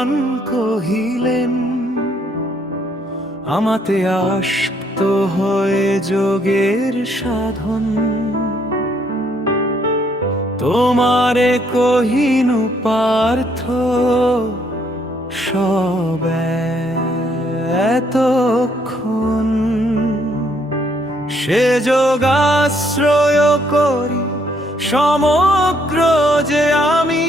ভগবান কহিলেন, আমাতে আসক্ত হয়ে যোগের সাধন। তোমারে কহিনু পার্থ সব এতক্ষণ, সে যোগাশ্রয় করি সমগ্র যে আমি,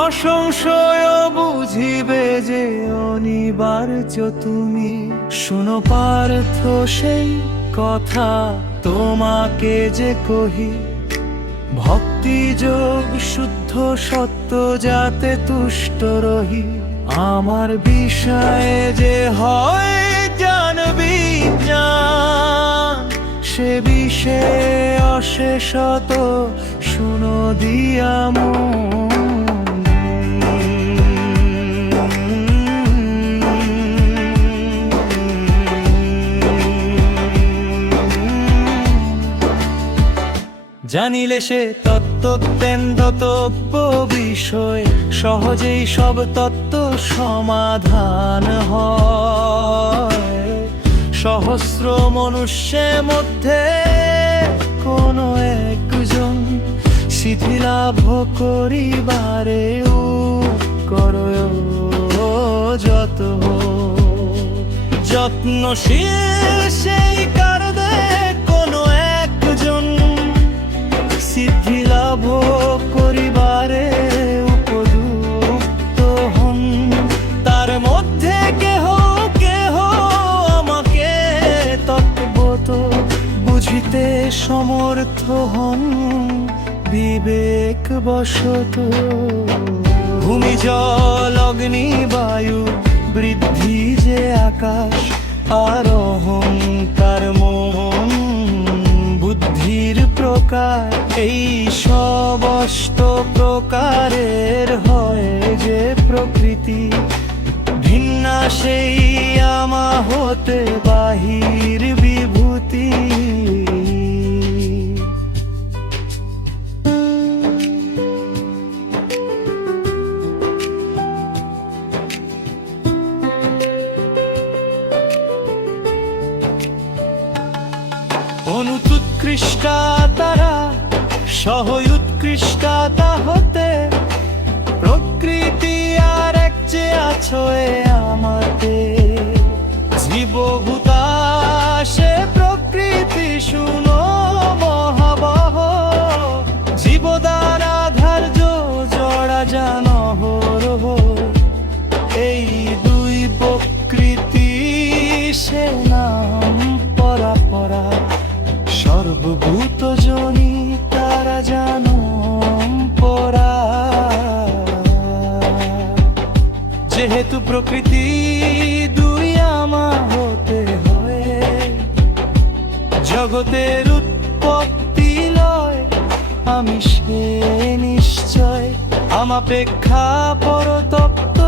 অসংশয় বুঝিবে যে অনিবার্য তুমি। শোনো পার্থ সেই কথা তোমাকে যে কহি, ভক্তি যোগ শুদ্ধ সত্য যাতে তুষ্ট রহি। আমার বিষয়ে যে হয় জানবি জ্ঞান, সে বিষয়ে অশেষত শুনো দিয়া মন। জানিলে সে তত্ত্বত্যন্তব্য বিষয়, সহজেই সব তত্ত্ব সমাধান হয়। সহস্র মনুষ্যের মধ্যে কোনো একজন সিদ্ধি লাভ করিবারে করয় যত। যত্নশীল সেই কারদে কোনো একজন সিদ্ধি লাভ করিবারে উপযুক্ত হন। তার মধ্যে কেহ কেহ আমাকে তত্ত্বত বুঝিতে সমর্থ হন বিবেক বশত। ভূমি জল অগ্নি বায়ু বৃদ্ধি যে আকাশ, আর অহংকার মন বুদ্ধির প্রকার, এই সব অষ্ট প্রকারের হয় যে প্রকৃতি। ভিন্না সেই আমা হতে বাহির বিভূতি। অনুৎকৃষ্টা তারা সহ উৎকৃষ্টাতা হতে, প্রকৃতি আর এক যে আছো আমাতে। জীবভূতা সে প্রকৃতি শুনো মহাবহ, জীবদান আধার্য জড়া জানহরহ। এই দুই প্রকৃতি সে নাম পরাপরা, সর্বভূত জনি তারা জানো পরা। যেহেতু প্রকৃতি দুই আমা হতে হয়, জগতের উৎপত্তি লয় আমি সে নিশ্চয়। আমাপেক্ষা পরতপ্ত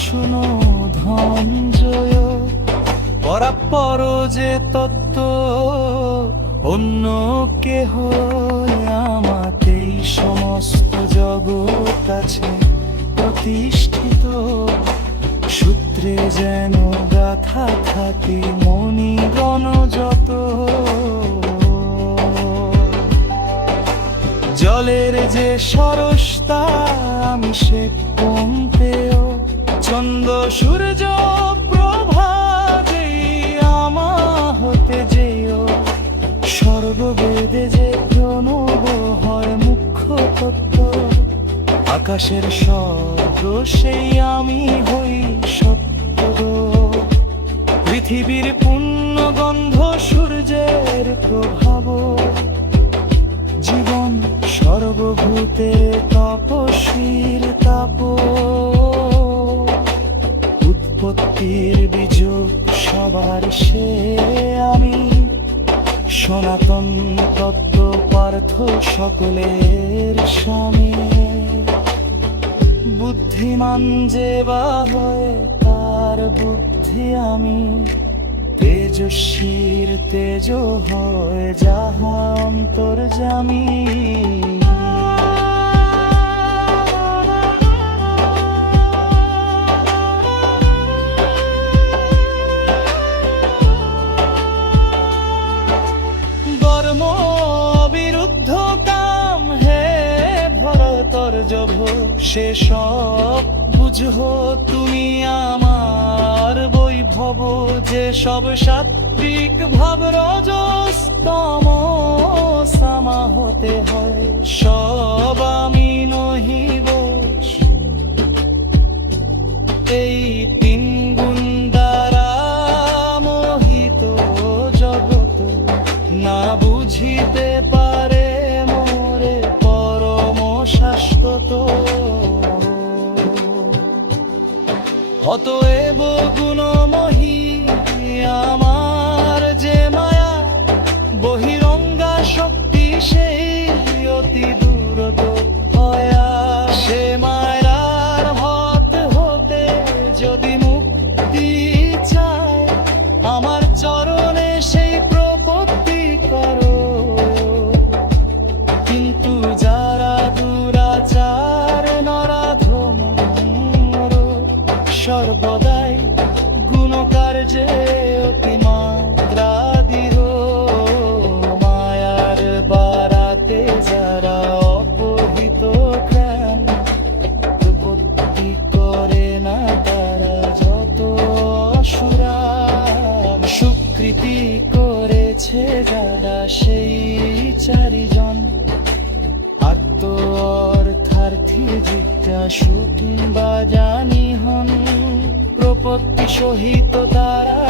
শুনো ধনঞ্জয়, পরাপর যে তত্ত্ব অন্য কেহ আমাতেই সমস্ত জগৎ আছে প্রতিষ্ঠিত। সূত্রে যেন গাথা থাকে মণিগণ যত, জলের যে সরসতা আমি সে পন্থেয়। চন্দ্র সূর্য প্রভা যেই আমা হতে যেও, সর্ববেদে যে প্রণব হয় মুখ্য তত্ত্ব। আকাশের শব্দ সেই আমি হই সত্য, পৃথিবীর পুণ্য গন্ধ সূর্যের প্রভাব। জীবন সর্বভূতে তপস্বীর তাপ, উৎপত্তির বীজ সবার সে আমি। সনাতন তত্ত্ব পার্থ সকলের স্বামী। বুদ্ধিমান যে বা হয় তার বুদ্ধি আমি, তেজস্বীর তেজ হয় যাহা অন্তর্যামী। জভ সেসব বুঝো তুমি আমার বৈভব, যে সব সাত্বিক ভাব রজস তমস আমা হতে হয়, সব আমি নহিব। এই তিন গুণ দ্বারা মোহিত জগত, না বুঝিতে পারে মোরে পরম শাশ্বত। অতএব গুণময়ী আমার যে মায়া, বহিরঙ্গা শক্তি সেই অতি দূরত হয়া, সে মায়ার হাত হতে যদি মুক্তি চায়, আমার চরণে সেই প্রপত্তি করো। কিন্তু যারা দুরাচার নরাধম সর্বদাই গুণকার্যে অতিমাত্রা দৃঢ়, মায়ার বাড়াতে যারা অপহিত জ্ঞান, প্রপত্তি করে না তারা যত অসুরা, সুকৃতি করেছে যারা সেই চারিজন, আর্ত অর্থার্থী জিজ্ঞাসু কিংবা জানি হন, প্রপত্তি সহিত তারা